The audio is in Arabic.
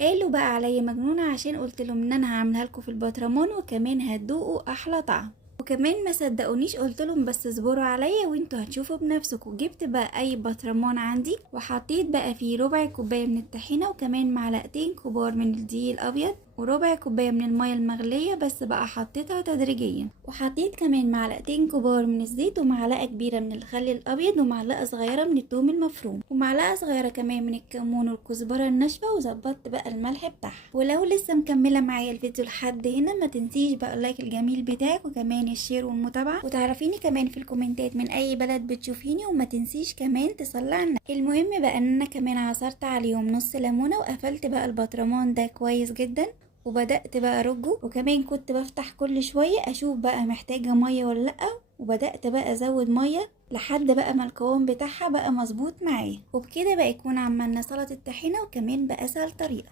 قالوا بقى عليا مجنونة عشان قلت لهم ان انا هعملها لكم في البطرمان، وكمان هتدوقوا احلى طعم. وكمان ما صدقونيش، قلت لهم بس اصبروا عليا وانتوا هتشوفوا بنفسكم. جبت بقى اي بطرمان عندي وحطيت بقى فيه ربع كوبايه من الطحينه، وكمان معلقتين كبار من الدقيق الابيض، وربع كوبايه من الميه المغليه، بس بقى حطيتها تدريجيا. وحطيت كمان معلقتين كبار من الزيت، ومعلقه كبيره من الخل الابيض، ومعلقه صغيره من الثوم المفروم، ومعلقه صغيره كمان من الكمون والكزبره الناشفه. وظبطت بقى الملح بتاعها. ولو لسه مكمله معايا الفيديو لحد هنا، ما تنسيش بقى اللايك الجميل بتاعك، وكمان الشير والمتابعه، وتعرفيني كمان في الكومنتات من اي بلد بتشوفيني. وما تنسيش كمان تصلي على النبي. المهم بقى ان انا كمان عصرت عليهم نص ليمونه، وقفلت بقى البطرمان ده كويس جدا، وبدأت بقى ارجه. وكمان كنت بفتح كل شوية اشوف بقى محتاجة مية ولا لأ، وبدأت بقى ازود مية لحد بقى ما القوام بتاعها بقى مظبوط معايا. وبكده بقى يكون عملنا سلطة الطحينة، وكمان بأسهل طريقة.